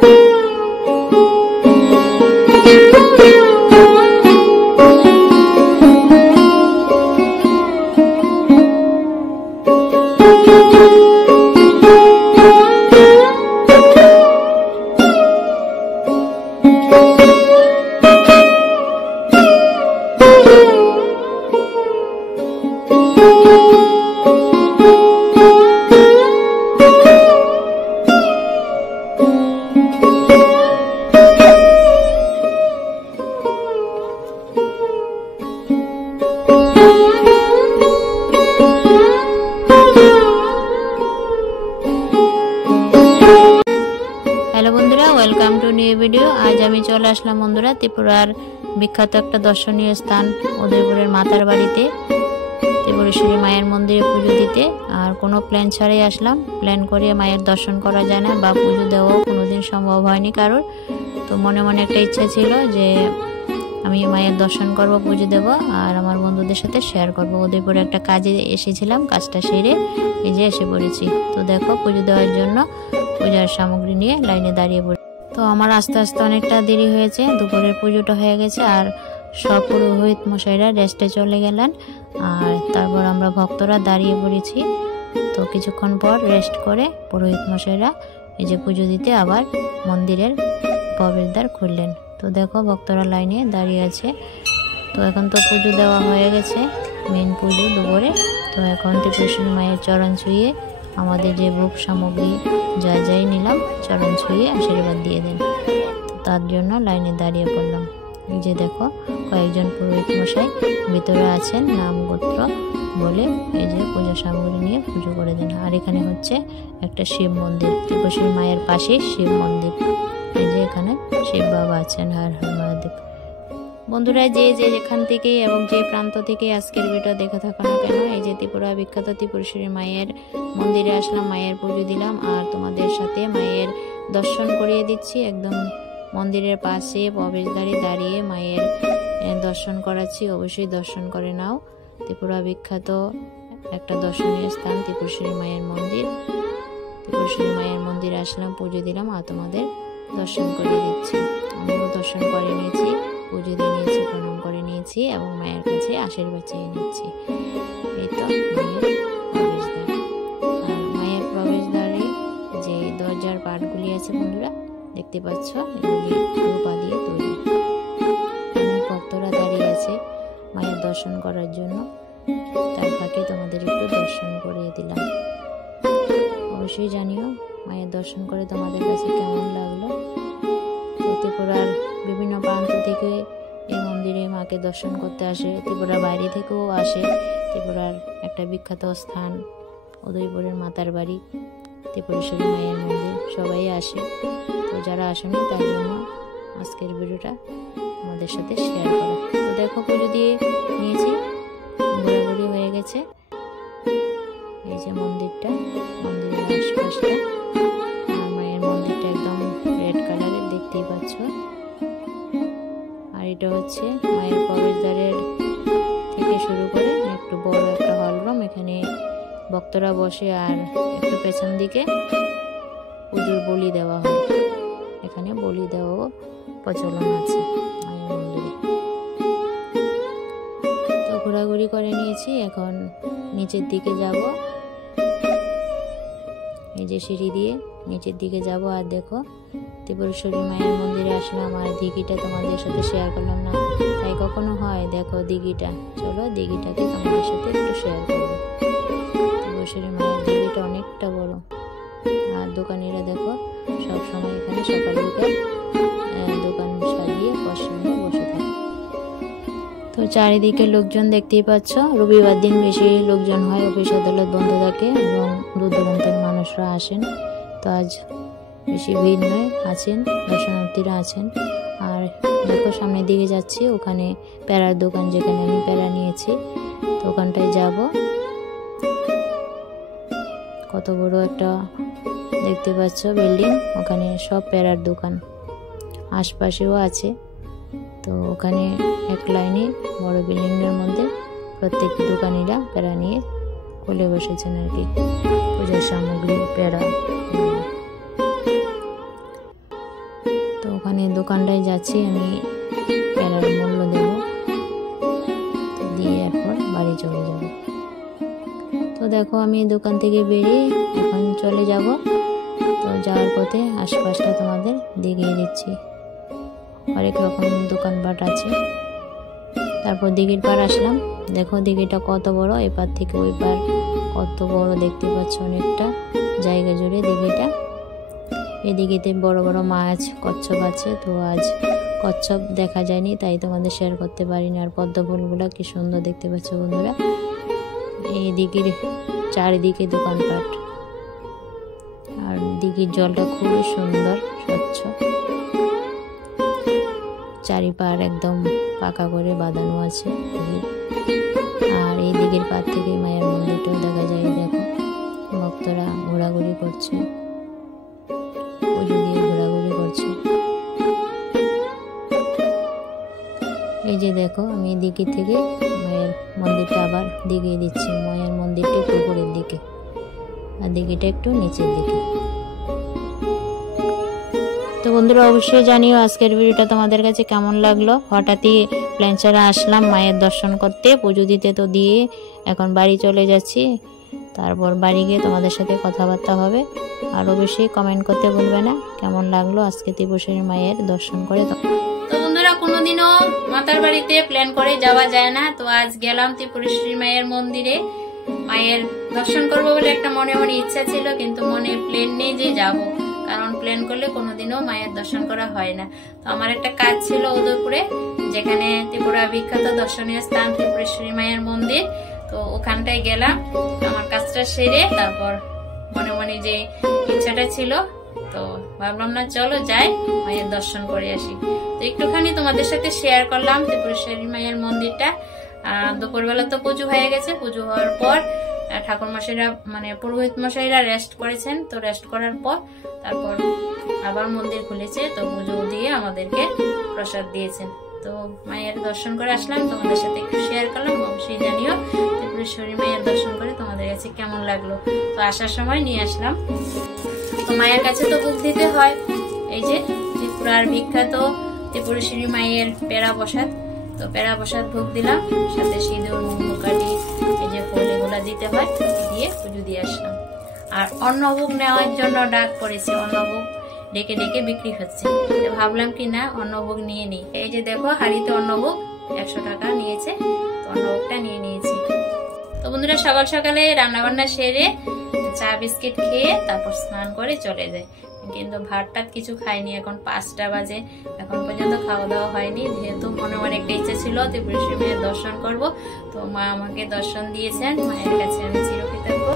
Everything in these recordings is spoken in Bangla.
हेलो बंधुरा वेलकम टू न्यू भिडियो। आज आमी चले आसलाम बंधुरा त्रिपुरार विख्यात एक दर्शनीय स्थान उदयपुरेर मातार बाड़ीते त्रिपुरेश्वरी मायेर मंदिरे पुजो दिते। और कोनो प्लान छाड़ाई आसलाम, प्लान करे मायेर दर्शन करा जाय ना बा पुजो देওয়া कोनोदिन सम्भव हयनि कारोर। तो मने मने एक इच्छा छिलो जे आमी मायेर दर्शन करब, पुजो देव और आमार बंधुदेर साथे शेयर करब। उदयपुरे एक काजे एसेछिलाम, काजटा सेरे এই যে এসে পড়েছি। তো দেখো পুজো দেওয়ার জন্য পূজার সামগ্রী নিয়ে লাইনে দাঁড়িয়ে পড়ি। তো আমার আস্তে আস্তে অনেকটা দেরি হয়েছে, দুপুরের পুজোটা হয়ে গেছে আর সব পুরোহিত মশাইরা রেস্টে চলে গেলেন। আর তারপর আমরা ভক্তরা দাঁড়িয়ে পড়েছি। তো কিছুক্ষণ পর রেস্ট করে পুরোহিত মশাইরা এই যে পুজো দিতে আবার মন্দিরের প্রবেশদ্বার খুললেন। তো দেখো ভক্তরা লাইনে দাঁড়িয়ে আছে। তো এখন তো পুজো দেওয়া হয়ে গেছে, মেন পুজো দুপুরে। তো এখন ত্রিপুরেশ্বরী মায়ের চরণ ছুঁয়ে আমাদের যে ভোগ সামগ্রী যা যাই নিলাম চরণ ছুঁয়ে আশীর্বাদ দিয়ে দেন। তো তার জন্য লাইনে দাঁড়িয়ে পড়লাম। এই যে দেখো কয়েকজন পুরোহিত মশাই ভিতরে আছেন, নাম গোত্র বলে এই যে পূজা সামগ্রী নিয়ে পুজো করে দেন। আর এখানে হচ্ছে একটা শিব মন্দির, ত্রিপুরেশ্বরী মায়ের পাশে শিব মন্দির। এই যে এখানে শিব বাবা আছেন। হর হর মহাদেব। বন্ধুরা যে যেখান থেকে এবং যে প্রান্ত থেকে আজকের ভিডিও দেখে থাকো না কেন, এই যে ত্রিপুরা বিখ্যাত ত্রিপুরেশ্বরী মায়ের মন্দিরে আসলাম, মায়ের পুজো দিলাম আর তোমাদের সাথে মায়ের দর্শন করিয়ে দিচ্ছি। একদম মন্দিরের পাশে প্রবেশদ্বারে দাঁড়িয়ে মায়ের দর্শন করাচ্ছি। অবশ্যই দর্শন করে নাও। ত্রিপুরা বিখ্যাত একটা দর্শনীয় স্থান ত্রিপুরেশ্বরী মায়ের মন্দির। ত্রিপুরেশ্বরী মায়ের মন্দিরে আসলাম, পুজো দিলাম আর তোমাদের দর্শন করিয়ে দিচ্ছি। আমিও দর্শন করে নিয়েছি, পুজো দিয়ে নিয়েছি, প্রণাম করে নিয়েছি এবং মায়ের কাছে আশীর্বাদ চেয়ে নিচ্ছি। এই তো মায়ের প্রবেশদ্বার। আর মায়ের প্রবেশদ্বারে যে দরজার পাটগুলি আছে বন্ধুরা দেখতে পাচ্ছ, এগুলি রূপা দিয়ে তৈরি। অনেক ভক্তরা দাঁড়িয়ে আছে মায়ের দর্শন করার জন্য, তার ফাঁকে তোমাদের একটু দর্শন করিয়ে দিলাম। অবশ্যই জানিও মায়ের দর্শন করে তোমাদের কাছে কেমন লাগলো। ত্রিপুরার বিভিন্ন প্রান্ত থেকে এই মন্দিরে মাকে দর্শন করতে আসে, ত্রিপুরার বাইরে থেকেও আসে। ত্রিপুরার একটা বিখ্যাত স্থান উদয়পুরের মাতার বাড়ি ত্রিপুরেশ্বরী মায়ের মন্দির, সবাই আসে। তো যারা আসেনি তার জন্য আজকের ভিডিওটা আমাদের সাথে শেয়ার করা। তো দেখো পুজো দিয়ে নিয়েছি, ঘোরাঘুরি হয়ে গেছে। এই যে মন্দিরটা, মন্দিরের আশপাশটা আর মায়ের মন্দিরটা একদম রেড কালারের দেখতেই পাচ্ছ। আর এটা হচ্ছে মায়ের প্রবেশদ্বারের থেকে শুরু করে একটু বড় একটা হল রুম, এখানে ভক্তরা বসে। আর একটু পেছন দিকে পুজোর বলি দেওয়া হয়, এখানে বলি দেওয়াও প্রচলন আছে মায়ের মন্দিরে। তো ঘোরাঘুরি করে নিয়েছি, এখন নিচের দিকে যাব। এই যে সিঁড়ি দিয়ে নিচের দিকে যাব। আর দেখো ত্রিপুরেশ্বরী মায়ের মন্দিরে আসলাম আর দিঘিটা তোমাদের সাথে শেয়ার করলাম না, তাই কখনো হয়। দেখো দিঘিটা, চলো দিঘিটাকে তোমাদের সাথে একটু শেয়ার করবো। ত্রিপুরেশ্বরী মায়ের দিঘিটা অনেকটা বড়। আর দোকানিরা দেখো সব সময় এখানে সকাল বিকাল দোকান সাজিয়ে পশ্চিমে বসে থাকে। তো চারিদিকে লোকজন দেখতেই পাচ্ছ, রবিবার দিন বেশি লোকজন হয়, অফিস আদালত বন্ধ থাকে এবং দূর দূরান্তের মানুষরা আসেন। তো আজ বেশি ভিড় নয়, আছেন দর্শনার্থীরা আছেন। আর দেখো সামনের দিকে যাচ্ছি, ওখানে প্যারার দোকান, যেখানে আমি প্যারা নিয়েছি, তো ওখানটায় যাব। কত বড় একটা দেখতে পাচ্ছ বিল্ডিং, ওখানে সব প্যারার দোকান, আশপাশেও আছে। তো ওখানে এক লাইনে বড় বিল্ডিংয়ের মধ্যে প্রত্যেক দোকানিরা প্যারা নিয়ে খুলে বসেছেন আর কি, পূজার সামগ্রী প্যারা। ওখানে দোকানটায় যাচ্ছি, আমি পেয়ারার মূল্য দেব, দিয়ে এরপর বাড়ি চলে যাব। তো দেখো আমি দোকান থেকে বেরিয়ে এখন চলে যাব। তো যাওয়ার পথে আশপাশটা তোমাদের দেখিয়ে দিচ্ছি, অনেক রকম দোকানপাট আছে। তারপর দিঘির পাড় আসলাম। দেখো দিঘিটা কত বড়, এপার থেকে ওই পার কত বড় দেখতে পাচ্ছ, অনেকটা জায়গা জুড়ে দিঘিটা। এই দিঘিতে বড় বড় মাছ, কচ্ছপ আছে। তো আজ কচ্ছপ দেখা যায়নি, তাই তোমাদের শেয়ার করতে পারিনি। আর পদ্ম ফুলগুলো কি সুন্দর দেখতে পাচ্ছ বন্ধুরা। এই দিঘির চারিদিকে দোকানপাট, আর দিঘির জলটা খুবই সুন্দর, স্বচ্ছ, চারিপার একদম পাকা করে বাঁধানো আছে। আর এই দিঘির পার থেকে মায়ের মন্দিরটাও দেখা যায়। দেখো ভক্তরা ঘোরাঘুরি করছে, পুজো দিয়ে ঘোরাঘুরি করছে। এই যে দেখো আমি দিঘি থেকে মায়ের মন্দিরটা আবার দেখিয়ে দিচ্ছি। মায়ের মন্দিরটা একটু উপরের দিকে আর দিঘিটা একটু নিচের দিকে। তো বন্ধুরা অবশ্যই জানিও আজকের ভিডিওটা তোমাদের কাছে কেমন লাগলো। হঠাৎই প্ল্যান ছাড়া আসলাম মায়ের দর্শন করতে, পুজো দিতে। তো দিয়ে এখন বাড়ি চলে যাচ্ছি। তারপর বাড়ি গিয়ে তোমাদের সাথে কথাবার্তা হবে। আর অবশ্যই কমেন্ট করতে ভুলবে না কেমন লাগলো আজকে ত্রিপুরেশ্বরী মায়ের দর্শন করে। তো বন্ধুরা কোনোদিনও মাতার বাড়িতে প্ল্যান করে যাওয়া যায় না। তো আজ গেলাম ত্রিপুরেশ্বরী মায়ের মন্দিরে, মায়ের দর্শন করবো বলে একটা মনে মনে ইচ্ছা ছিল, কিন্তু মনে প্ল্যান নেই যে যাব, কারণ প্ল্যান করলে কোনোদিনও মায়ের দর্শন করা হয় না। তো আমার একটা কাজ ছিল উদয়পুরে, যেখানে ত্রিপুরা বিখ্যাত দর্শনীয় স্থান ত্রিপুরেশ্বরী মায়ের মন্দির। তো ওখানটায় গেলাম, আমার কাজটা সেরে তারপর মনে মনে যে ইচ্ছাটা ছিল, তো ভাবলাম না চলো যাই মায়ের দর্শন করে আসি। তো একটুখানি তোমাদের সাথে শেয়ার করলাম ত্রিপুরেশ্বরী মায়ের মন্দিরটা। দুপুরবেলা তো পুজো হয়ে গেছে, পুজো হওয়ার পর ঠাকুর মশাইরা মানে পুরোহিত মশাইরা রেস্ট করেছেন। তো রেস্ট করার পর তারপর আবার মন্দির খুলেছে। তো পুজো দিয়ে আমাদেরকে প্রসাদ দিয়েছেন। তো মায়ের দর্শন করে আসলাম, তোমাদের সাথে একটু শেয়ার করলাম। অবশ্যই জানিও ত্রিপুরেশ্বরী মায়ের দর্শন করে তোমাদের কাছে কেমন লাগলো। তো আসার সময় নিয়ে আসলাম। তো মায়ের কাছে তো ভোগ দিতে হয়, এই যে ত্রিপুরার বিখ্যাত ত্রিপুরেশ্বরী মায়ের পেড়া প্রসাদ। তো পেড়া প্রসাদ ভোগ দিলাম, সাথে সিঁদুর, মুখকাঠি, এই যে ফুল এগুলা দিতে হয়, দিয়ে পুজো দিয়ে আসলাম। আর অন্নভোগ নেওয়ার জন্য ডাক পড়েছে, অন্নভোগ ডেকে ডেকে বিক্রি হচ্ছে। ভাবলাম কি না অন্নভোগ নিয়ে নিই। এই যে দেখো হাড়িতে অন্নভোগ 100 টাকা নিয়েছে, তো অন্নভোগটা নিয়ে নিয়েছি। তো বন্ধুরা সকাল সকালে রান্না বান্না সেরে চা বিস্কিট খেয়ে তারপর স্নান করে চলে যায়, কিন্তু ভাতটা কিছু খাইনি। এখন 5টা বাজে, এখন পর্যন্ত খাওয়া দাওয়া হয়নি। যেহেতু মনে মনে একটা ইচ্ছা ছিল ত্রিপুরেশ্বরী মায়ের দর্শন করব, তো মা আমাকে দর্শন দিয়েছেন। মায়ের কাছে আমি চিরকৃতজ্ঞ।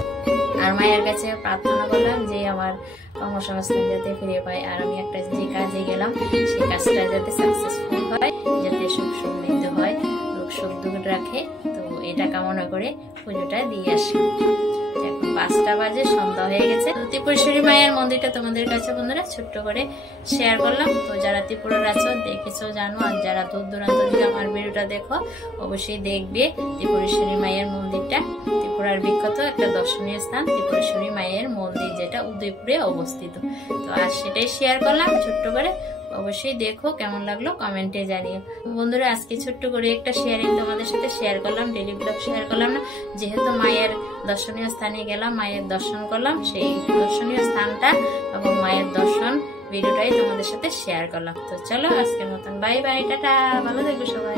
আর মায়ের কাছে প্রার্থনা করলাম যে আমার কর্মসংস্থান যাতে ফিরে পাই, আর আমি একটা যে কাজে গেলাম সেই কাজটা যাতে সাকসেসফুল হয়, যাতে সুখ সমৃদ্ধ হয়, লোক সুখ দুঃখ রাখে। তো এটা কামনা করে পুজোটা দিয়ে আসি। এখন 5টা বাজে, সন্ধ্যা হয়ে গেছে। ত্রিপুরেশ্বরী মায়ের মন্দিরটা তোমাদের কাছে বন্ধুরা ছোট্ট করে শেয়ার করলাম। তো যারা ত্রিপুরার আছো দেখেছো জানো, আর যারা দূর দূরান্ত থেকে আমার ভিডিওটা দেখো অবশ্যই দেখবে ত্রিপুরেশ্বরী মায়ের মন্দিরটা। ত্রিপুরার বিখ্যাত একটা দর্শনীয় স্থান ত্রিপুরেশ্বরী মায়ের মন্দির, যেটা উদয়পুরে অবস্থিত। তো আজ সেটাই শেয়ার করলাম ছোট্ট করে। অবশ্যই দেখো কেমন লাগলো কমেন্টে জানিও। বন্ধুরা আজকে ছোট্ট করে একটা শেয়ারিং তোমাদের সাথে শেয়ার করলাম, ডেইলি ব্লগ শেয়ার করলাম না, যেহেতু মায়ের দর্শনীয় স্থানে গেলাম, মায়ের দর্শন করলাম, সেই দর্শনীয় স্থানটা এবং মায়ের দর্শন ভিডিওটাই তোমাদের সাথে শেয়ার করলাম। তো চলো আজকের মতন বাই বাই, টাটা, ভালো থাকবে সবাই।